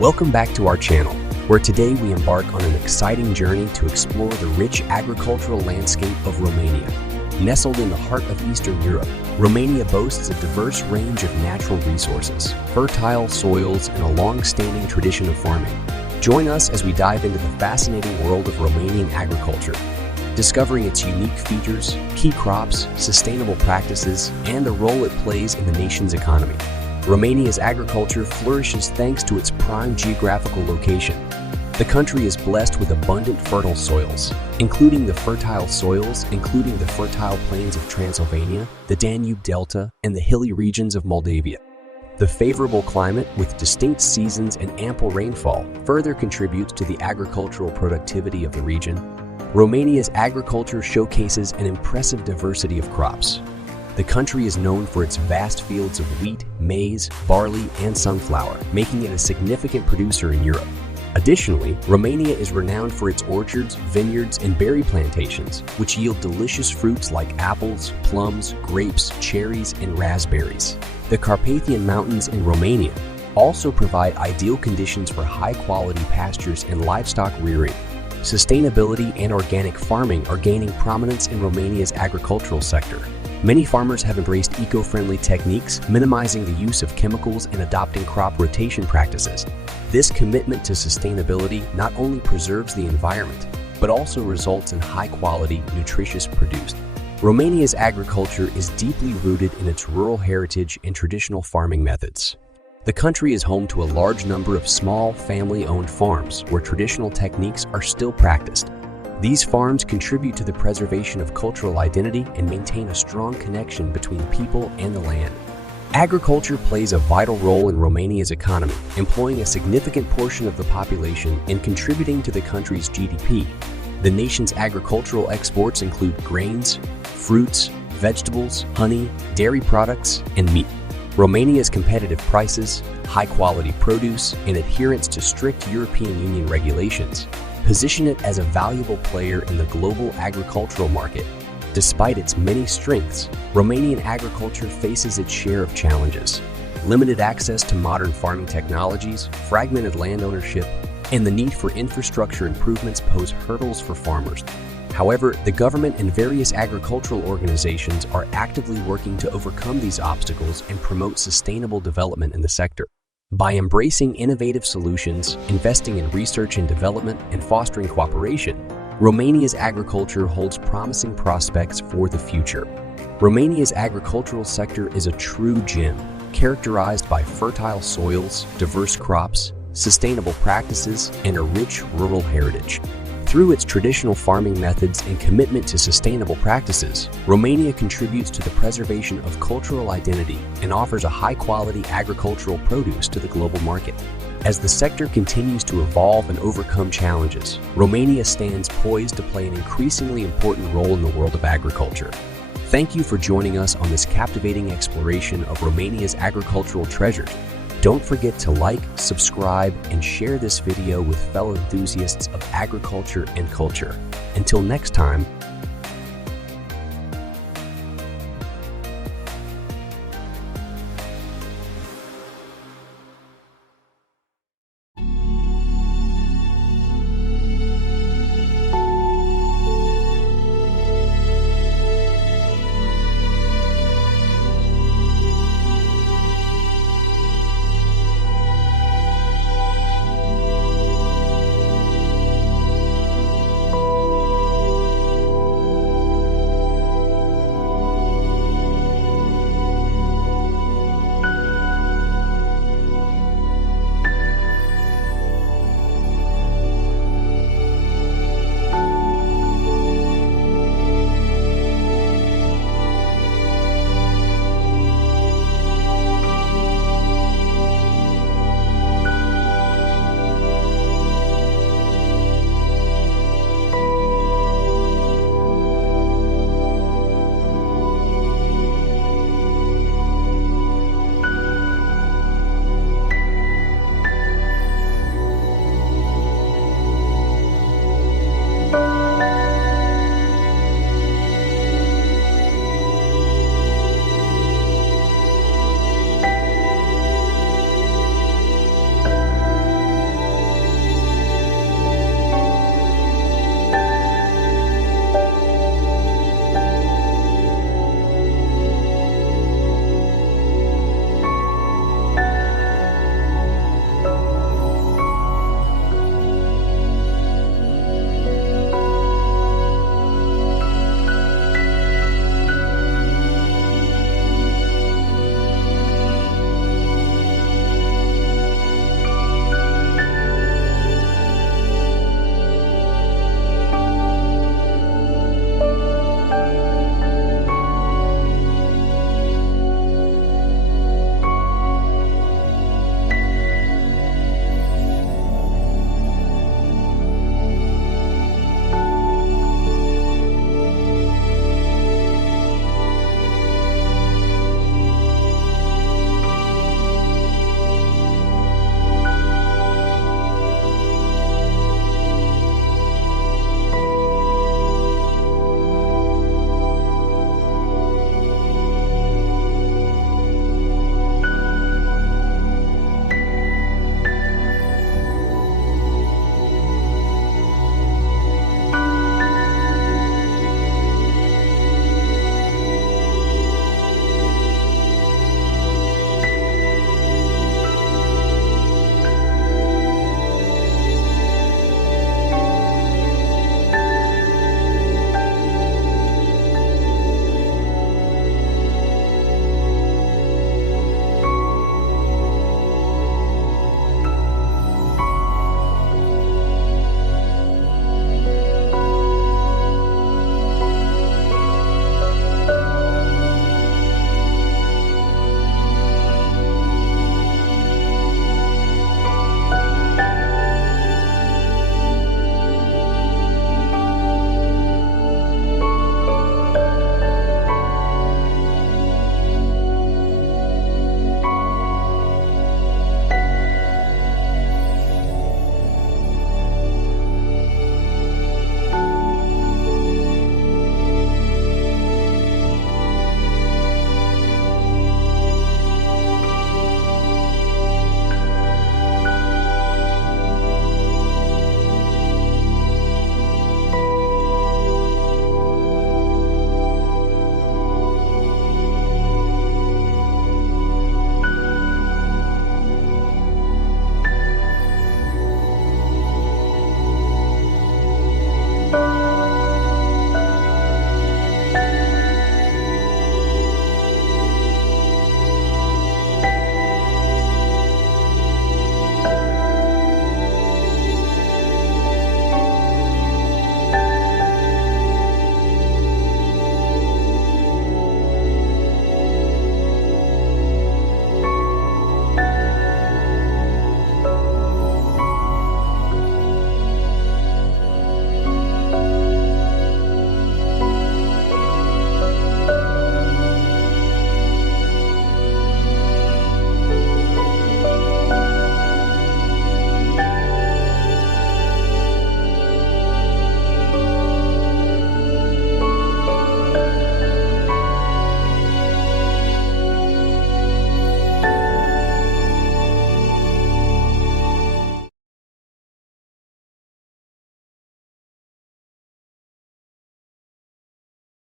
Welcome back to our channel, where today we embark on an exciting journey to explore the rich agricultural landscape of Romania. Nestled in the heart of Eastern Europe, Romania boasts a diverse range of natural resources, fertile soils, and a long-standing tradition of farming. Join us as we dive into the fascinating world of Romanian agriculture, discovering its unique features, key crops, sustainable practices, and the role it plays in the nation's economy. Romania's agriculture flourishes thanks to its prime geographical location. The country is blessed with abundant fertile soils, including the fertile plains of Transylvania, the Danube Delta, and the hilly regions of Moldavia. The favorable climate, with distinct seasons and ample rainfall, further contributes to the agricultural productivity of the region. Romania's agriculture showcases an impressive diversity of crops. The country is known for its vast fields of wheat, maize, barley, and sunflower, making it a significant producer in Europe. Additionally, Romania is renowned for its orchards, vineyards, and berry plantations, which yield delicious fruits like apples, plums, grapes, cherries, and raspberries. The Carpathian Mountains in Romania also provide ideal conditions for high-quality pastures and livestock rearing. Sustainability and organic farming are gaining prominence in Romania's agricultural sector. Many farmers have embraced eco-friendly techniques, minimizing the use of chemicals and adopting crop rotation practices. This commitment to sustainability not only preserves the environment, but also results in high-quality, nutritious produce. Romania's agriculture is deeply rooted in its rural heritage and traditional farming methods. The country is home to a large number of small, family-owned farms where traditional techniques are still practiced. These farms contribute to the preservation of cultural identity and maintain a strong connection between people and the land. Agriculture plays a vital role in Romania's economy, employing a significant portion of the population and contributing to the country's GDP. The nation's agricultural exports include grains, fruits, vegetables, honey, dairy products, and meat. Romania's competitive prices, high-quality produce, and adherence to strict European Union regulations position it as a valuable player in the global agricultural market. Despite its many strengths, Romanian agriculture faces its share of challenges. Limited access to modern farming technologies, fragmented land ownership, and the need for infrastructure improvements pose hurdles for farmers. However, the government and various agricultural organizations are actively working to overcome these obstacles and promote sustainable development in the sector. By embracing innovative solutions, investing in research and development, and fostering cooperation, Romania's agriculture holds promising prospects for the future. Romania's agricultural sector is a true gem, characterized by fertile soils, diverse crops, sustainable practices, and a rich rural heritage. Through its traditional farming methods and commitment to sustainable practices, Romania contributes to the preservation of cultural identity and offers a high-quality agricultural produce to the global market. As the sector continues to evolve and overcome challenges, Romania stands poised to play an increasingly important role in the world of agriculture. Thank you for joining us on this captivating exploration of Romania's agricultural treasures. Don't forget to like, subscribe, and share this video with fellow enthusiasts of agriculture and culture. Until next time,